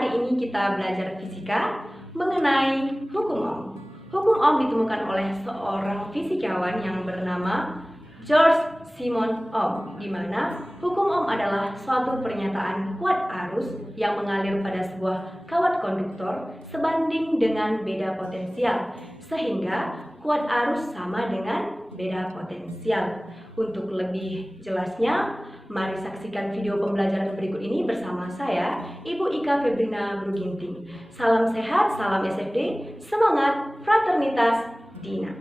hari ini kita belajar fisika mengenai hukum Ohm. Hukum Ohm ditemukan oleh seorang fisikawan yang bernama George Simon Ohm, di mana hukum Ohm adalah suatu pernyataan kuat arus yang mengalir pada sebuah kawat konduktor sebanding dengan beda potensial, sehingga kuat arus sama dengan beda potensial. Untuk lebih jelasnya, mari saksikan video pembelajaran berikut ini bersama saya, Ibu Ika Febrina Bruginting. Salam sehat, salam SFD, semangat, fraternitas, Dina.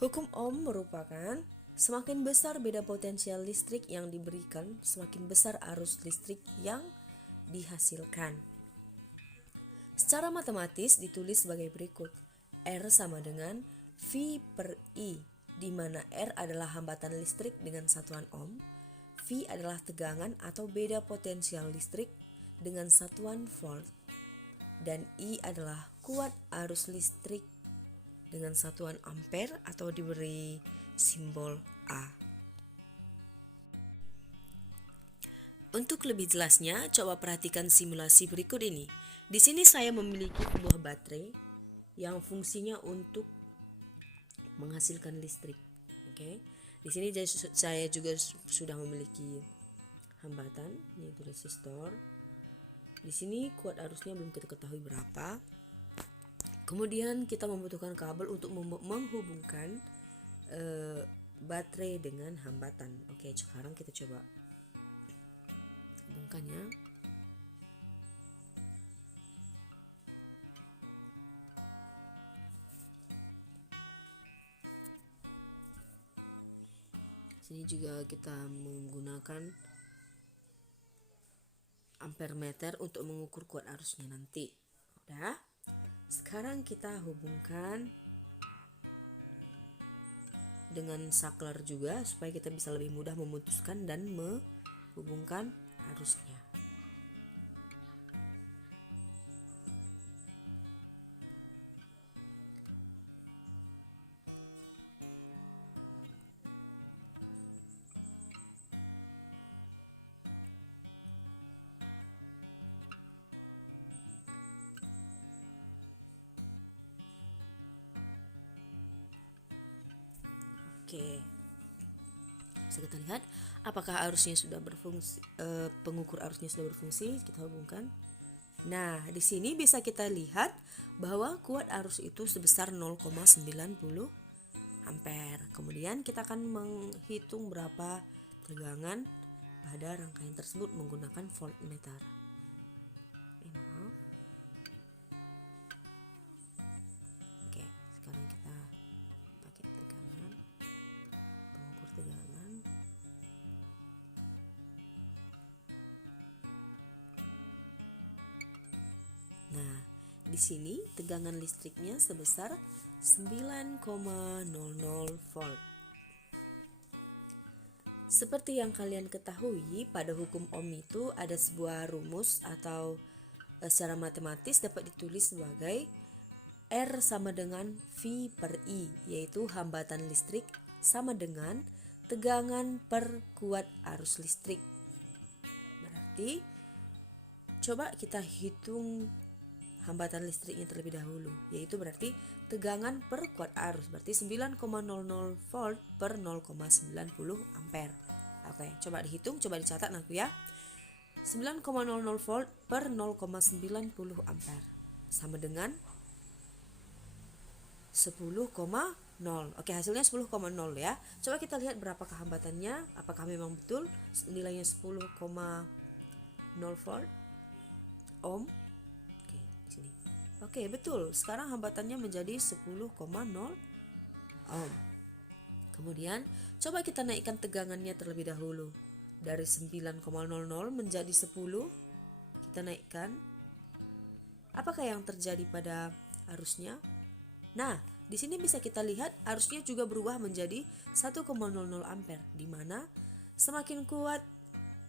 Hukum Ohm merupakan semakin besar beda potensial listrik yang diberikan, semakin besar arus listrik yang dihasilkan. Secara matematis ditulis sebagai berikut. R sama dengan V per I, di mana R adalah hambatan listrik dengan satuan ohm, V adalah tegangan atau beda potensial listrik dengan satuan volt, dan I adalah kuat arus listrik dengan satuan ampere atau diberi simbol A. Untuk lebih jelasnya, coba perhatikan simulasi berikut ini. Di sini saya memiliki sebuah baterai yang fungsinya untuk menghasilkan listrik. Oke. Di sini saya juga sudah memiliki hambatan, yaitu resistor. Di sini kuat arusnya belum kita ketahui berapa. Kemudian kita membutuhkan kabel untuk menghubungkan baterai dengan hambatan. Oke, sekarang kita coba hubungkannya. Sini juga kita menggunakan ampere meter untuk mengukur kuat arusnya nanti. Udah? Sekarang kita hubungkan dengan saklar juga supaya kita bisa lebih mudah memutuskan dan menghubungkan arusnya. Oke, bisa kita lihat apakah arusnya sudah berfungsi, pengukur arusnya sudah berfungsi. Kita hubungkan. Nah, di sini bisa kita lihat bahwa kuat arus itu sebesar 0,90 ampere. Kemudian kita akan menghitung berapa tegangan pada rangkaian tersebut menggunakan voltmeter. Maaf. Oke, sekarang kita pakai tegangan. Pengukur tegangan. Nah, di sini tegangan listriknya sebesar 9,00 volt. Seperti yang kalian ketahui, pada hukum Ohm itu ada sebuah rumus atau secara matematis dapat ditulis sebagai R sama dengan V per I, yaitu hambatan listrik sama dengan tegangan per kuat arus listrik. Berarti coba kita hitung hambatan listriknya terlebih dahulu, yaitu berarti tegangan per kuat arus, berarti 9,00 volt per 0,90 ampere. Oke, coba dihitung, coba dicatat nanti ya. 9,00 volt per 0,90 ampere sama dengan 10,0. Oke, hasilnya 10,0 ya. Coba kita lihat berapakah hambatannya, apakah memang betul nilainya 10,0 volt ohm. Oke, betul. Sekarang hambatannya menjadi 10,0 ohm. Kemudian, coba kita naikkan tegangannya terlebih dahulu. Dari 9,00 menjadi 10, kita naikkan. Apakah yang terjadi pada arusnya? Nah, di sini bisa kita lihat arusnya juga berubah menjadi 1,00 ampere, di mana semakin kuat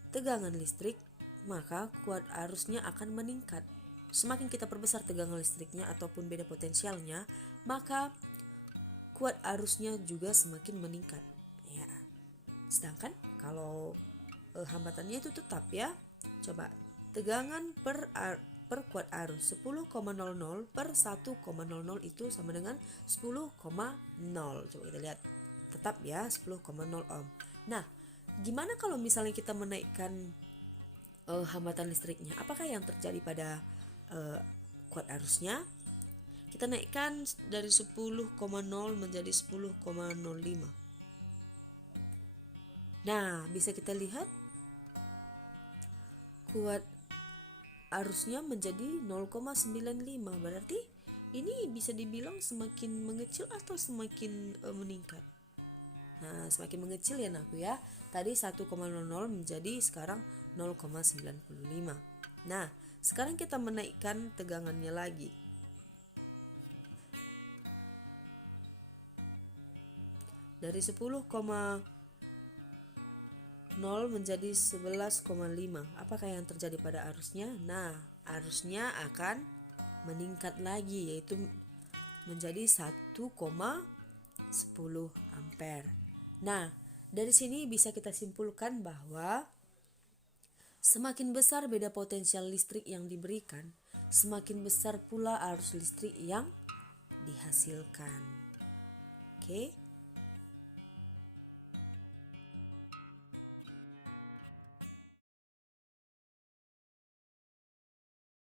tegangan listrik, maka kuat arusnya akan meningkat. Semakin kita perbesar tegangan listriknya ataupun beda potensialnya, maka kuat arusnya juga semakin meningkat. Ya. Sedangkan kalau hambatannya itu tetap ya. Coba tegangan per kuat arus 10,00 per 1,00 itu sama dengan 10,0. Coba kita lihat. Tetap ya 10,0 ohm. Nah, gimana kalau misalnya kita menaikkan hambatan listriknya? Apakah yang terjadi pada kuat arusnya? Kita naikkan dari 10,0 menjadi 10,05. Nah, bisa kita lihat kuat arusnya menjadi 0,95. Berarti ini bisa dibilang semakin mengecil atau semakin meningkat? Nah, semakin mengecil ya Naku ya. Tadi 1,00 menjadi sekarang 0,95. Nah, sekarang kita menaikkan tegangannya lagi. Dari 10,0 menjadi 11,5. Apakah yang terjadi pada arusnya? Nah, arusnya akan meningkat lagi, yaitu menjadi 1,10 ampere. Nah, dari sini bisa kita simpulkan bahwa semakin besar beda potensial listrik yang diberikan, semakin besar pula arus listrik yang dihasilkan. Oke.